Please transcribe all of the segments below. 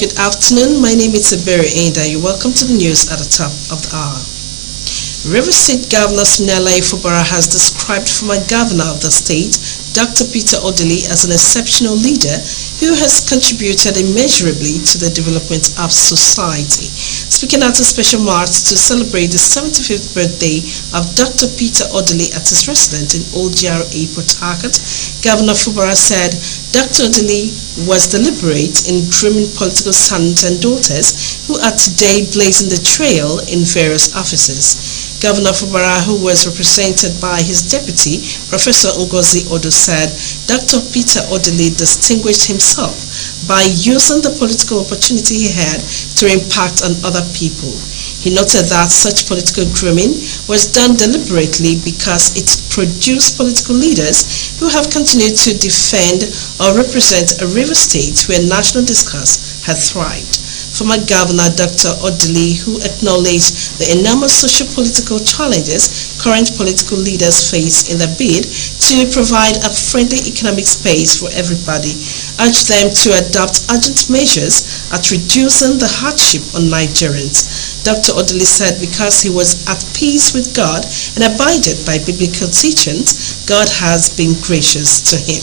good afternoon. My name is Iberi Ainda. You're welcome to the news at the top of the hour. River State Governor Siminala Ifubara has described former governor of the state, Dr. Peter Odili, as an exceptional leader who has contributed immeasurably to the development of society. Speaking at a special march to celebrate the 75th birthday of Dr. Peter Odili at his residence in Old GRA, Port Harcourt, Governor Ifubara said Dr. Odili was deliberate in grooming political sons and daughters who are today blazing the trail in various offices. Governor Ifubara, who was represented by his deputy, Professor Ngozi Odo, said Dr. Peter Odili distinguished himself by using the political opportunity he had to impact on other people. He noted that such political grooming was done deliberately because it produced political leaders who have continued to defend or represent a river state where national discourse had thrived. Former Governor Dr. Odili, who acknowledged the enormous socio-political challenges current political leaders face in the bid to provide a friendly economic space for everybody, urged them to adopt urgent measures at reducing the hardship on Nigerians. Dr. Odili said because he was at peace with God and abided by biblical teachings, God has been gracious to him.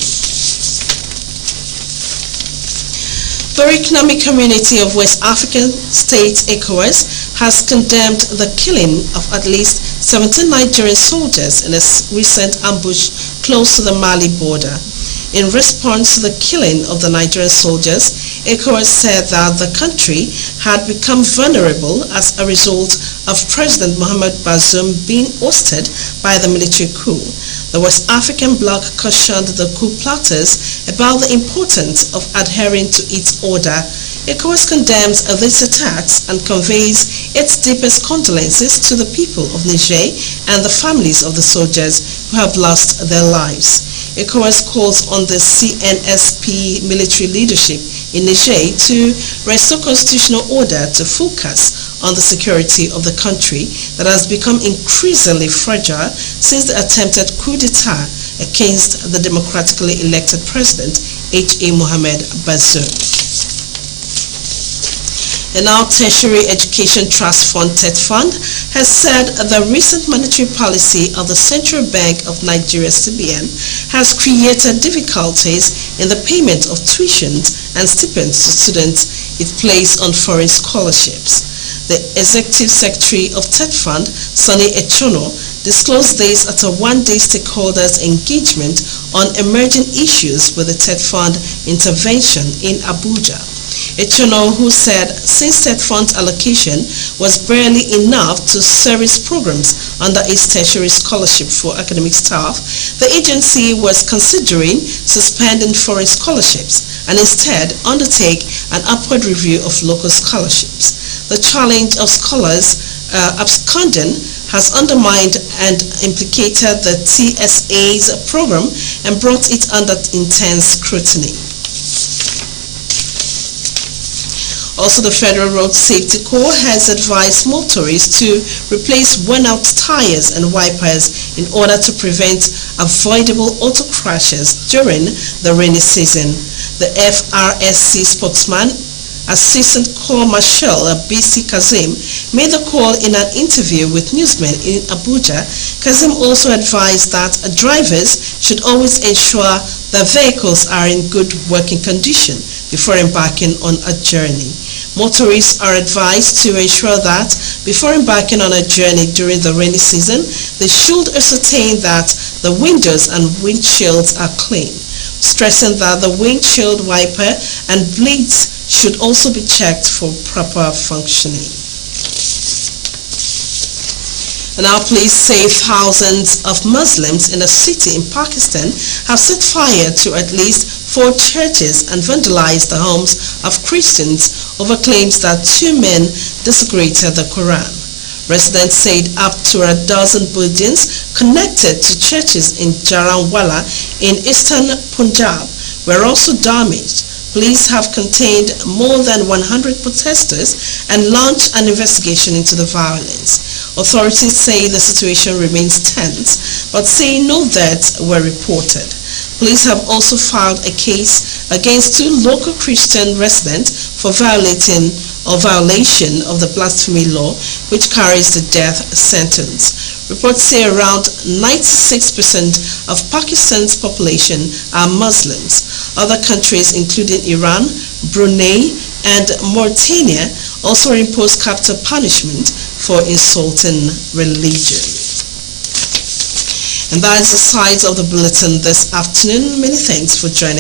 The Economic Community of West African States, ECOWAS, has condemned the killing of at least 17 Nigerian soldiers in a recent ambush close to the Mali border. In response to the killing of the Nigerian soldiers, ECOWAS said that the country had become vulnerable as a result of President Mohamed Bazoum being ousted by the military coup. The West African bloc cautioned the coup plotters about the importance of adhering to its order. ECOWAS condemns these attacks and conveys its deepest condolences to the people of Niger and the families of the soldiers who have lost their lives. ECOWAS calls on the CNSP military leadership in Niger to restore constitutional order to focus on the security of the country that has become increasingly fragile since the attempted coup d'etat against the democratically elected president H.A. Mohamed Bazoum. The now Tertiary Education Trust Fund (TET Fund) has said the recent monetary policy of the Central Bank of Nigeria (CBN) has created difficulties in the payment of tuitions and stipends to students it placed on foreign scholarships. The Executive Secretary of TET Fund, Sonny Echono, disclosed this at a one-day stakeholders engagement on emerging issues with the TET Fund intervention in Abuja. Echono, who said since TET Fund's allocation was barely enough to service programs under its tertiary scholarship for academic staff, the agency was considering suspending foreign scholarships and instead undertake an upward review of local scholarships. The challenge of scholars absconding has undermined and implicated the TSA's program and brought it under intense scrutiny. Also, the Federal Road Safety Corps has advised motorists to replace worn-out tires and wipers in order to prevent avoidable auto crashes during the rainy season. The FRSC spokesman, Assistant Corps Marshal B.C. Kazim, made the call in an interview with newsmen in Abuja. Kazim also advised that drivers should always ensure their vehicles are in good working condition before embarking on a journey. Motorists are advised to ensure that before embarking on a journey during the rainy season, they should ascertain that the windows and windshields are clean, stressing that the windshield wiper and blades should also be checked for proper functioning. And now police say thousands of Muslims in a city in Pakistan have set fire to at least 4 churches and vandalized the homes of Christians over claims that 2 men desecrated the Quran. Residents said up to a dozen buildings connected to churches in Jaranwala in eastern Punjab were also damaged. Police have contained more than 100 protesters and launched an investigation into the violence. Authorities say the situation remains tense, but say no deaths were reported. Police have also filed a case against 2 local Christian residents for violation of the blasphemy law, which carries the death sentence. Reports say around 96% of Pakistan's population are Muslims. Other countries, including Iran, Brunei, and Mauritania, also impose capital punishment for insulting religion. And that is the sides of the bulletin this afternoon. Many thanks for joining.